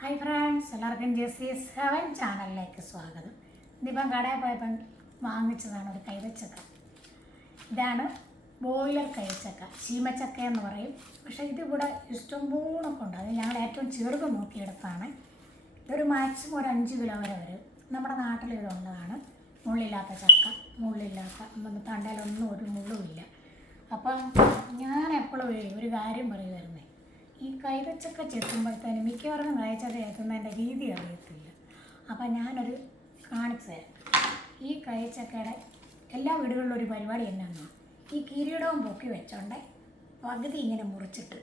Hi friends എല്ലാവർക്കും ജെസ്സിസ് seven ചാനലിലേക്ക് സ്വാഗതം. ഇന്നിപ്പം കടയിൽ പോയപ്പം വാങ്ങിച്ചതാണ് ഒരു കൈവച്ചക്ക. ഇതാണ് ബോയിലർ കൈച്ചക്ക ചീമച്ചക്ക എന്ന് പറയും. പക്ഷേ ഇതിവിടെ ഇഷ്ടംപോണൊക്കെ ഉണ്ട്. അത് ഞങ്ങൾ ഏറ്റവും ചെറുത് നോക്കിയെടുത്താണ്. ഇതൊരു മാക്സിമം ഒരു അഞ്ച് കിലോ വരെ വരും. നമ്മുടെ നാട്ടിൽ ഇതുള്ളതാണ് മുള്ളില്ലാത്ത ചക്ക മുള്ളില്ലാത്ത തണ്ടയിലൊന്നും ഒരു മുള്ളുമില്ല അപ്പം ഞാൻ എപ്പോഴും ഒരു കാര്യം പറയുമായിരുന്നേ ഈ കൈതച്ചക്ക ചെത്തുമ്പോഴത്തേനും മിക്കവാറും വായിച്ചത് ചെത്തുന്നതിന്റെ രീതി അറിയത്തില്ല. അപ്പം ഞാനൊരു കാണിച്ചു തരാം. ഈ കൈച്ചക്കയുടെ എല്ലാ വീടുകളിലും ഒരു പരിപാടി എന്നാന്നോ ഈ കിരീടവും പൊക്കി വെച്ചോണ്ട് പകുതി ഇങ്ങനെ മുറിച്ചിട്ട്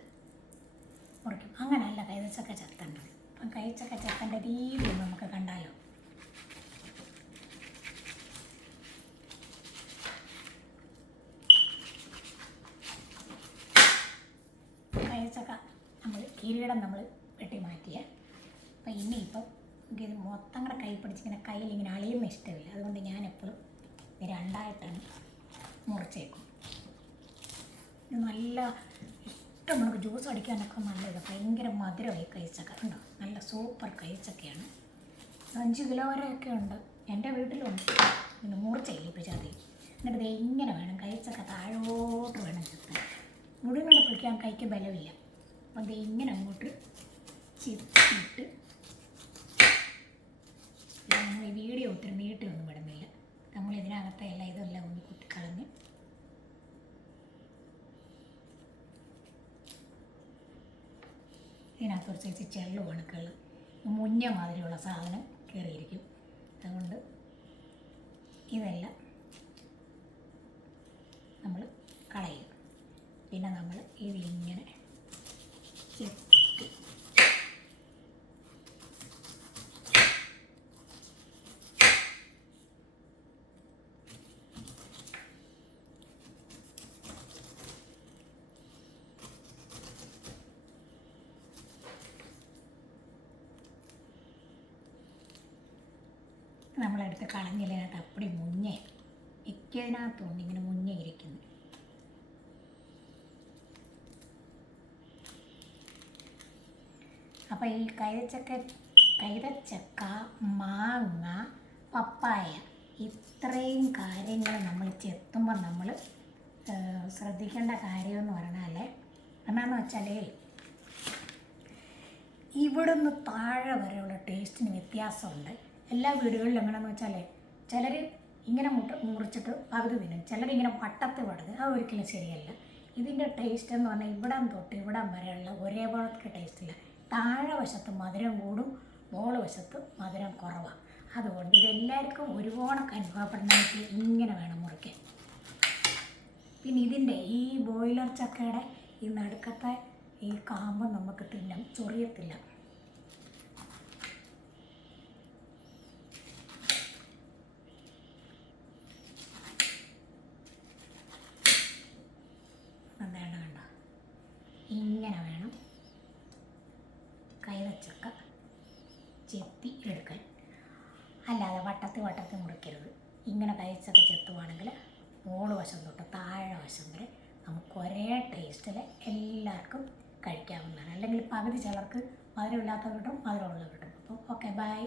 മുറിക്കും. അങ്ങനല്ല കൈതച്ചക്ക ചെത്തേണ്ടത്. അപ്പം കൈച്ചക്ക ചെത്തേണ്ട രീതി നമുക്ക് കണ്ടാലോ. കൈച്ചക്ക നമ്മൾ കിരീടം നമ്മൾ വെട്ടി മാറ്റിയ. അപ്പം ഇനിയിപ്പം ഇത് മൊത്തം കൂടെ കൈ പിടിച്ചിങ്ങനെ കയ്യിൽ ഇങ്ങനെ അളിയുന്ന ഇഷ്ടമില്ല. അതുകൊണ്ട് ഞാൻ എപ്പോഴും രണ്ടായിട്ടാണ് മുറിച്ചേക്കും. ഇത് നല്ല ഇഷ്ടം നമുക്ക് ജ്യൂസ് അടിക്കാനൊക്കെ നല്ലത് ഭയങ്കര മധുരമായി കഴിച്ചക്ക ഉണ്ടോ നല്ല സൂപ്പർ കഴിച്ചക്കയാണ് അഞ്ച് കിലോ വരെയൊക്കെ ഉണ്ട്. എന്റെ വീട്ടിലുണ്ട്. പിന്നെ മുറിച്ചേൽപ്പിച്ചാൽ മതി. എന്നിട്ട് ഇത് ഇങ്ങനെ വേണം. കഴിച്ചക്ക താഴോട്ട് വേണം ചെത്താൻ മുഴുവൻ പിടിക്കാൻ കൈക്ക് ബലമില്ല. ഇത് ഇങ്ങനെ അങ്ങോട്ട് ചിരിച്ചിട്ട് നമ്മൾ വീഡിയോ ഒത്തിരി നീട്ടി ഒന്നും വിടുന്നില്ല. നമ്മൾ ഇതിനകത്തെ എല്ലാം ഇതെല്ലാം ഒന്ന് കുത്തിക്കളഞ്ഞ് ഇതിനകത്ത് കുറച്ച് വെച്ച് ചെള്ളു കണക്കുകൾ മുഞ്ഞ മാതിരിയുള്ള സാധനം കയറിയിരിക്കും. അതുകൊണ്ട് ഇതെല്ലാം നമ്മൾ കളയും. പിന്നെ നമ്മൾ ഈ ഇതിങ്ങനെ നമ്മളെടുത്ത് കളഞ്ഞില്ലതിനകത്ത് അപ്പടി മുഞ്ഞ. ഇക്കതിനകത്തുണ്ട് ഇങ്ങനെ മുഞ്ഞ ഇരിക്കുന്നു. അപ്പോൾ ഈ കൈതച്ചക്ക കൈതച്ചക്ക മാങ്ങ പപ്പായ ഇത്രയും കാര്യങ്ങൾ നമ്മൾ ചെത്തുമ്പോൾ നമ്മൾ ശ്രദ്ധിക്കേണ്ട കാര്യമെന്ന് പറഞ്ഞാൽ എന്നാന്ന് വെച്ചാലേ ഇവിടുന്ന് താഴെ വരെയുള്ള ടേസ്റ്റിന് വ്യത്യാസമുണ്ട്. എല്ലാ വീടുകളിലും എങ്ങനെയാണെന്ന് വെച്ചാലേ ചിലർ ഇങ്ങനെ മുട്ട മുറിച്ചിട്ട് പകുതി തിന്നും. ചിലരിങ്ങനെ വട്ടത്ത് പടുത് അത് ഒരിക്കലും ശരിയല്ല. ഇതിന്റെ ടേസ്റ്റ് എന്ന് പറഞ്ഞാൽ ഇവിടം തൊട്ട് ഇവിടം വരെയുള്ള ഒരേപോലത്തെ ടേസ്റ്റില്ല താഴെ വശത്ത് മധുരം കൂടും മോൾ വശത്ത് മധുരം കുറവാണ് അതുകൊണ്ട് ഇതെല്ലാവർക്കും ഒരുപോണക്ക് അനുഭവപ്പെടുന്നതായിട്ട് ഇങ്ങനെ വേണം മുറിക്കാൻ. പിന്നെ ഇതിന്റെ ഈ ബോയിലർ ചക്കയുടെ ഈ നടുക്കത്തെ ഈ കാമ്പ് നമുക്ക് തിന്നാം ചൊറിയത്തില്ല. വട്ടത്തി വട്ടത്തി മുറിക്കരുത്. ഇങ്ങനെ കഴിച്ചൊക്കെ ചെത്തുവാണെങ്കിൽ മോൾ വശം തൊട്ട് താഴെ വശം വരെ നമുക്ക് ഒരേ ടേസ്റ്റിൽ എല്ലാവർക്കും കഴിക്കാവുന്നതാണ്. അല്ലെങ്കിൽ പകുതി ചിലർക്ക് മധുരമില്ലാത്ത കിട്ടും കിട്ടും അപ്പോൾ ഓക്കെ ബൈ